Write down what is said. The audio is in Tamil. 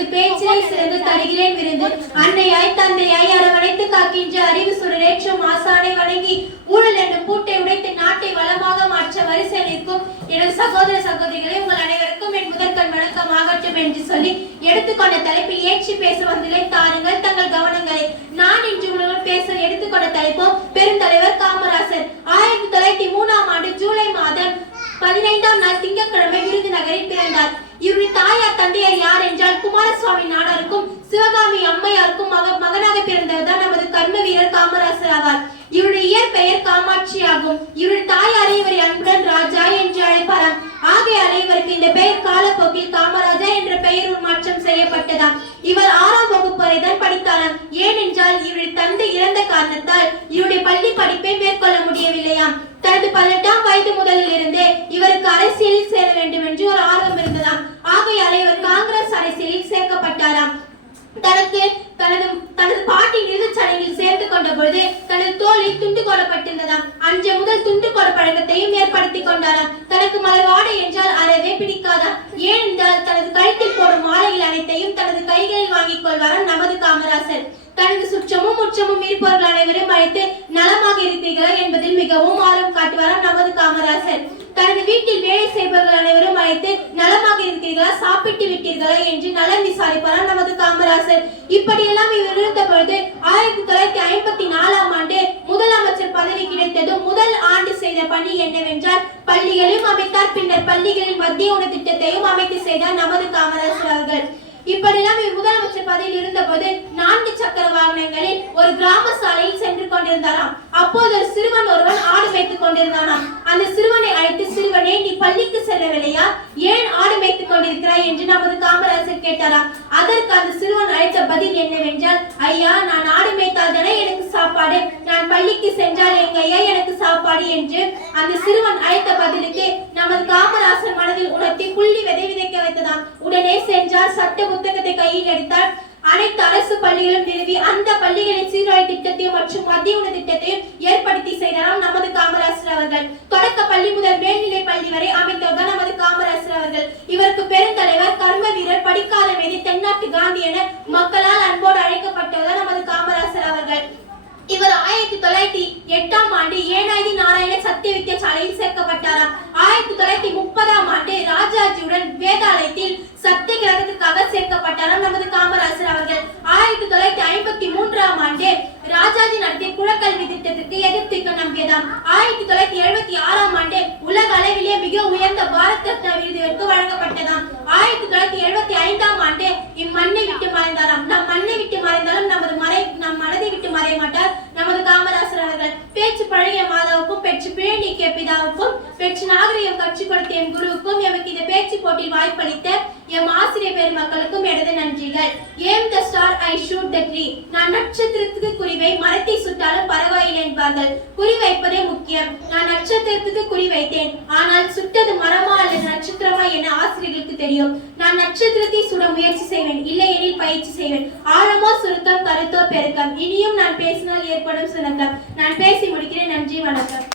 தனது பேச்சிலே சிறந்து தருகிறேன் விருந்து. அன்னையாய் தந்தையாய் அரவணைத்து காக்கின்ற அறிவு சுடரேற்றும் ஆசானை வணங்கி ஊழல் என்னும் பூட்டை உடைத்து நாட்டை வளமாக மாற்ற வரிசை நிற்கும் எனது சகோதர சகோதரிகளை உங்கள் அனைவருக்கும் என் முதற்கண் வணக்கம் ஆகட்டும் என்று சொல்லி எடுத்துக்கொண்ட தலைப்பில் ஏற்றி பேச வந்துள்ளே தாருங்கள் தங்கள் கவனங்களை. நான் இன்று உங்களுடன் பேச எடுத்துக்கொண்ட தலைப்பு பெருந்தலைவர் காமராசர். 1903 ஜூலை மாதம் 15ஆம் நாள் திங்கட்கிழமை விருதுநகரில் பிறந்தார். இவருடைய தாயார் தந்தையார் யார் என்றால் குமாரசுவாமி நாடாருக்கும் சிவகாமி அம்மையாருக்கும் மகனாக பிறந்தவர் தான் நமது கர்ம வீரர் காமராசர் ஆவார். இவருடைய இயற்பெயர் காமாட்சி ஆகும். இவருடைய தாயாரை இவரை அன்புடன் ராஜா என்று அழைப்பாராம். ஆகையால் இவருக்கு இந்த பெயர் காலப்போக்கில் காமராஜா என்ற பெயர் உருமாற்றம் செய்யப்பட்டதாம். இவர் 6ஆம் வகுப்பு வரை தான் படித்தாராம். ஏனென்றால் இவருடைய தந்தை இறந்த காரணத்தால் இவருடைய பள்ளி படிப்பை மேற்கொள்ள முடியவில்லையாம். தனது 18ஆம் வயது முதலில் இருந்தே இவருக்கு அரசியலில் சேர வேண்டும் என்று ஒரு ஆர்வம் இருந்ததாம். ஆகையால் இவர் காங்கிரஸ் அரசியலில் சேர்க்கப்பட்டாராம். தனது பாட்டின் இறுதிச் சடங்கில் சேர்த்து கொண்ட பொழுது தனது தோளில் துண்டு கொடப்பட்டிருந்ததாம். அன்று முதல் துண்டு கொட பழக்கத்தையும் ஏற்படுத்திக் கொண்டாராம். தனக்கு மலர்வாடை என்றால் அறவே பிடிக்காதாம். ஏனென்றால் தனது கழுத்தில் போடும் மாலைகள் அனைத்தையும் தனது கைகளில் வாங்கிக் கொள்வாராம் நமது காமராசர். தனது சுற்றமும் முற்றமும் இருப்பவர்கள் அனைவரும் அழைத்து நலமாக இருக்கிறீர்களா என்பதில் மிகவும் ஆர்வம் காட்டுவாராம் நமது காமராசர். தனது வீட்டில் வேலை செய்பவர்கள் அனைவரும் அழைத்து நலமாக இருக்கிறீர்களா, சாப்பிட்டு விட்டீர்களா என்று நலம் விசாரிப்பாராம் நமது காமராசர். இப்படியெல்லாம் இவர் இருந்த பொழுது 1954ஆம் ஆண்டு முதலமைச்சர் பதவி கிடைத்ததும் முதல் ஆண்டு செய்த பணி என்னவென்றால் பள்ளிகளையும் அமைத்தார். பின்னர் பள்ளிகளில் மத்திய உணவு திட்டத்தையும் அமைத்து செய்தார் நமது காமராசர் அவர்கள். இப்படியெல்லாம் முதலமைச்சர் பதவியில் இருந்த போது 4 சக்கர வாகனங்களில் ஒரு கிராம சாலையில் சென்று கொண்டிருந்தாராம். அப்போது ஒரு சிறுவன் ஒருவன் ஆடு மேய்த்துக் கொண்டிருந்தானாம். அந்த சிறுவனை அழைத்து, சிறுவனே, நீ பள்ளிக்கு செல்லவில்லையா, ஏன் ஆடு மேய்த்துக் கொண்டிருக்கிறாய் என்று நமது காமராசர் கேட்டாராம். அதற்கு அந்த சிறுவன் அழைத்த பதில் என்னவென்றால், ஐயா, நான் ஆடு மேய்த்தால்தானே எனக்கு சாப்பாடு, நான் பள்ளிக்கு சென்றால் எங்க ஐயா எனக்கு சாப்பாடு என்று அந்த சிறுவன் அழைத்த பதிலுக்கு நமது காமராசர் மனதில் உணர்த்தி புள்ளி விதை விதைக்க வைத்ததாம். உடனே சென்றார், சட்ட புத்தகத்தை கையில் எடுத்தார். அனைத்து அரசு பள்ளிகளும் நிறுவி அந்த பள்ளிகளின் சீர்காழி திட்டத்தையும் மற்றும் மத்திய உணவு திட்டத்தையும் ஏற்படுத்தி செய்தாராம் நமது காமராசர் அவர்கள். தொடக்க பள்ளி முதல் மேல்நிலை பள்ளி வரை அமைத்தவர் நமது காமராசர் அவர்கள். இவருக்கு பெருந்தலைவர், கர்ம வீரர், படிக்காத மேதை, தென்னாட்டு காந்தி என மக்களால் அன்போடு அழைக்கப்பட்டவர் நமது காமராசர் அவர்கள். இவர் 1908ஆம் ஆண்டு ஏனாதி நாராயண சத்திய வித்தியாசாலையில் சேர்க்கப்பட்டாராம். 1930ஆம் ஆண்டு ராஜாஜியுடன் வேதாலயத்தில் சத்தியகிரகத்துக்காக சேர்க்கப்பட்டாராம் நமது காமராசர் அவர்கள். 1953ஆம் ஆண்டு ராஜாஜி நடத்திய குலக்கல்வி திட்டத்திற்கு எதிர்த்து நம்பியதாம். 1976ஆம் ஆண்டு உலக அளவிலே மிக உயர்ந்த பாரத் ரத்னா விருது வழங்கப்பட்டதாம். 1975ஆம் ஆண்டு இம்மண்ணை விட்டு மறைந்தாராம். நம் மண்ணை விட்டு மறைந்தாலும் நம் மனதை விட்டு மறைய மாட்டார் நமது காமராசர் அவர்கள். பேச்சு பழகிய மாதாவுக்கும் பெற்று பிழை நீக்கிய பிதாவுக்கும் பெற்று நாகரிகம் கற்றுக் கொடுத்த எம் குருவுக்கும் எமக்கு இந்த பேச்சு போட்டியில் வாய்ப்பளித்த எம் ஆசிரியர் பெருமக்களுக்கும் எனது நன்றிகள். Aim the star I shoot the tree. நான் நட்சத்திரத்துக்கு குறிவை மரத்தை சுட்டாலும் பரவாயில்லை என்பார்கள். குறி வைப்பதே முக்கியம். நான் நட்சத்திரத்துக்கு குறி வைத்தேன், ஆனால் சுட்டது மரமா அல்லது நட்சத்திரமா என ஆசிரியர்களுக்கு தெரியும். நான் நட்சத்திரத்தை சுட முயற்சி செய்வேன், இல்லையெனில் பயிற்சி செய்வேன். ஆழமோ சுருக்கம், கருத்தோ பெருக்கம். இனியும் நான் பேசினால் ஏற்படும் சுணக்கம். நான் பேசி முடிக்கிறேன். நன்றி, வணக்கம்.